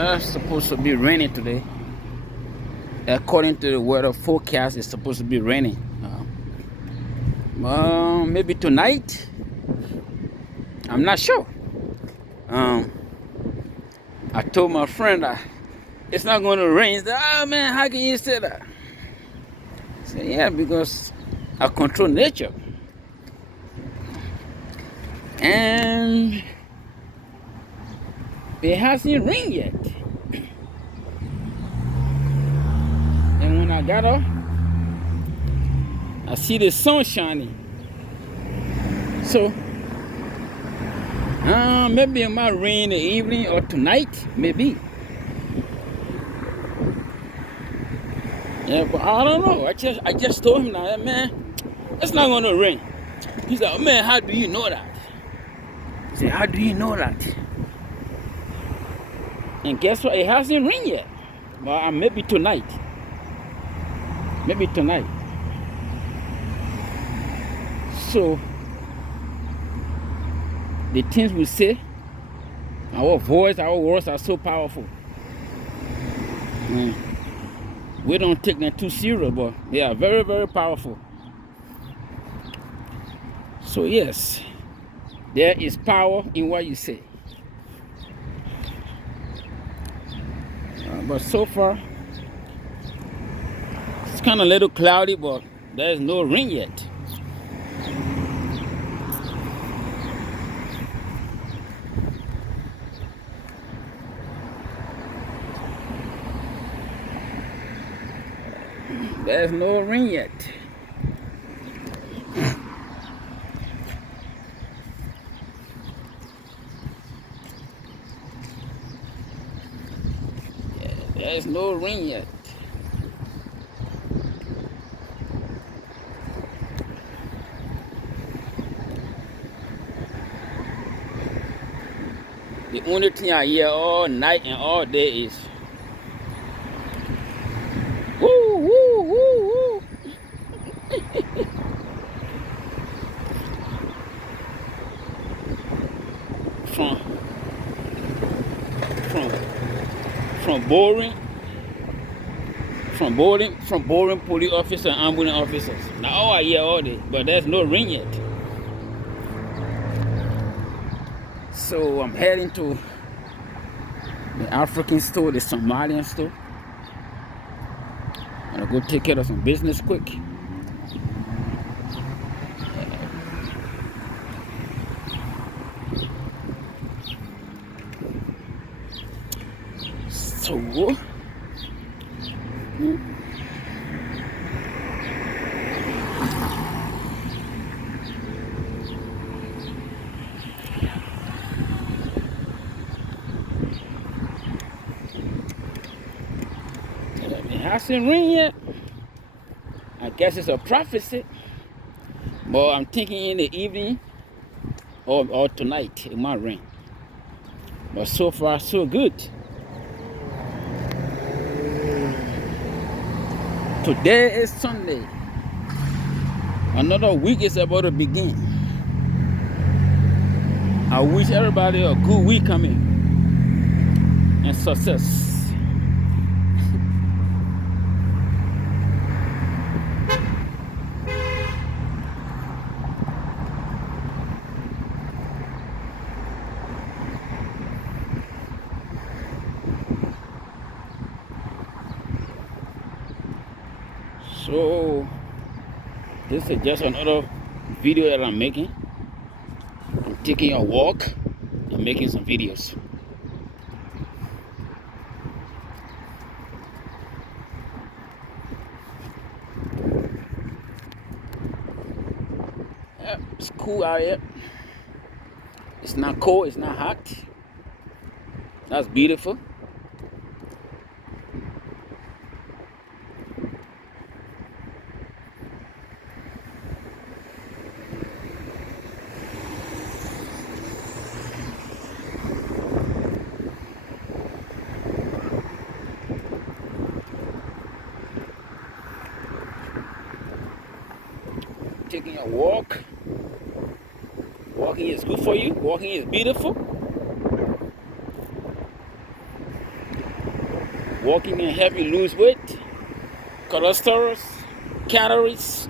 It's supposed to be raining today. According to the weather forecast, it's supposed to be raining. Maybe tonight. I'm not sure. I told my friend that it's not going to rain. He said, "Oh man, how can you say that?" I said, "Yeah, because I control nature, and it hasn't rained yet." And when I got up, I see the sun shining. So maybe it might rain in the evening or tonight, maybe. Yeah, but I don't know. I just told him that, man, it's not gonna rain. He's like, man, how do you know that? I said, how do you know that? And guess what? It hasn't rained yet. But maybe tonight. Maybe tonight. So the things we say, our voice, our words are so powerful. We don't take them too serious, but they are very, very powerful. So yes, there is power in what you say. But so far, it's kind of a little cloudy, but there's no rain yet. There's no rain yet. There's no rain yet. The only thing I hear all night and all day is woo, woo, woo, woo. from boring police officers and ambulance officers. Now all I hear all day, but there's no rain yet. So I'm heading to the African store, the Somalian store. I'm gonna go take care of some business quick. So it hasn't rained yet. I guess it's a prophecy. But I'm thinking in the evening or tonight it might rain. But so far so good. Today is Sunday. Another week is about to begin. I wish everybody a good week coming and success. So this is just another video that I'm making. I'm taking a walk and making some videos. Yeah, it's cool out here. It's not cold, it's not hot. That's beautiful. Taking a walk. Walking is good for you. Walking is beautiful. Walking can help you lose weight, cholesterol, calories.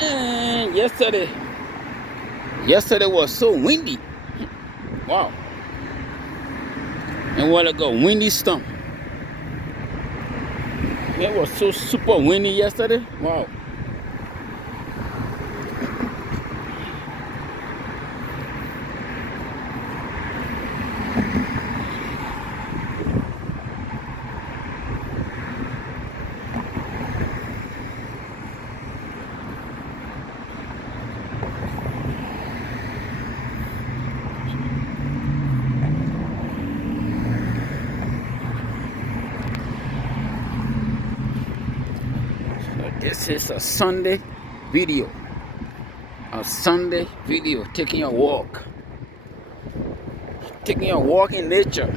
And yesterday was so windy. Wow. And what ago, windy storm. It was so super windy yesterday. Wow. So this is a Sunday video. A Sunday video, taking a walk. Taking a walk in nature.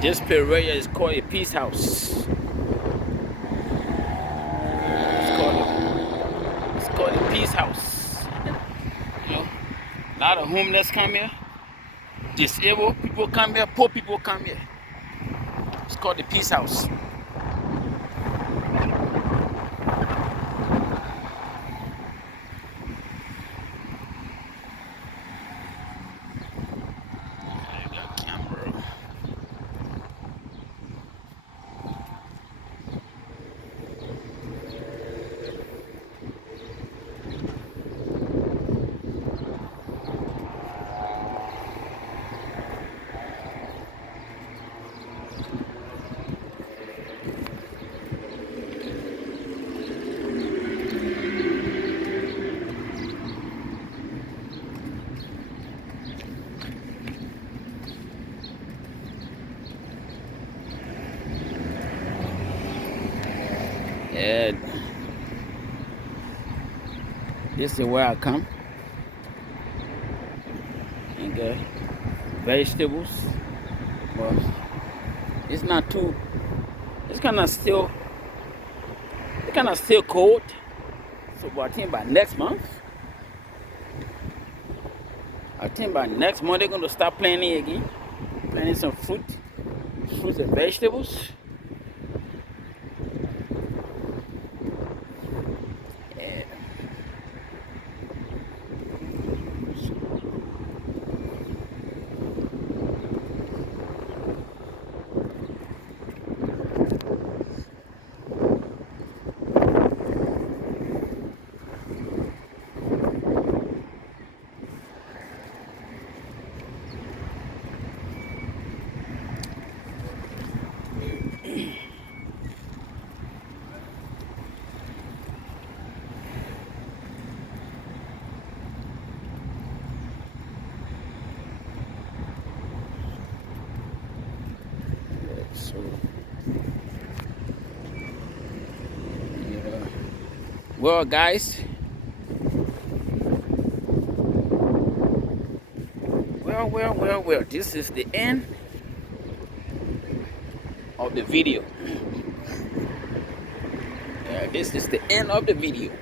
This area is called a peace house. It's called a peace house. You know, a lot of homeless come here. Disabled people come here. Poor people come here. It's called the peace house. And this is where I come and get vegetables. But it's not too, it's kind of still cold. So but I think by next month they're going to start planting again. Planting some fruits and vegetables. So, yeah. Well, guys, well, this is the end of the video. This is the end of the video.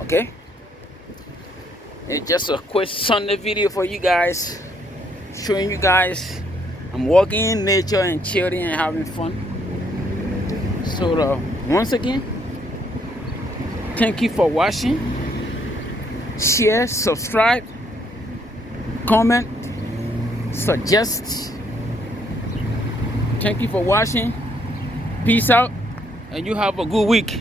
Okay, it's just a quick Sunday video for you guys, showing you guys I'm walking in nature and chilling and having fun. So once again, thank you for watching. Share, subscribe, comment, suggest. Thank you for watching. Peace out, and you have a good week.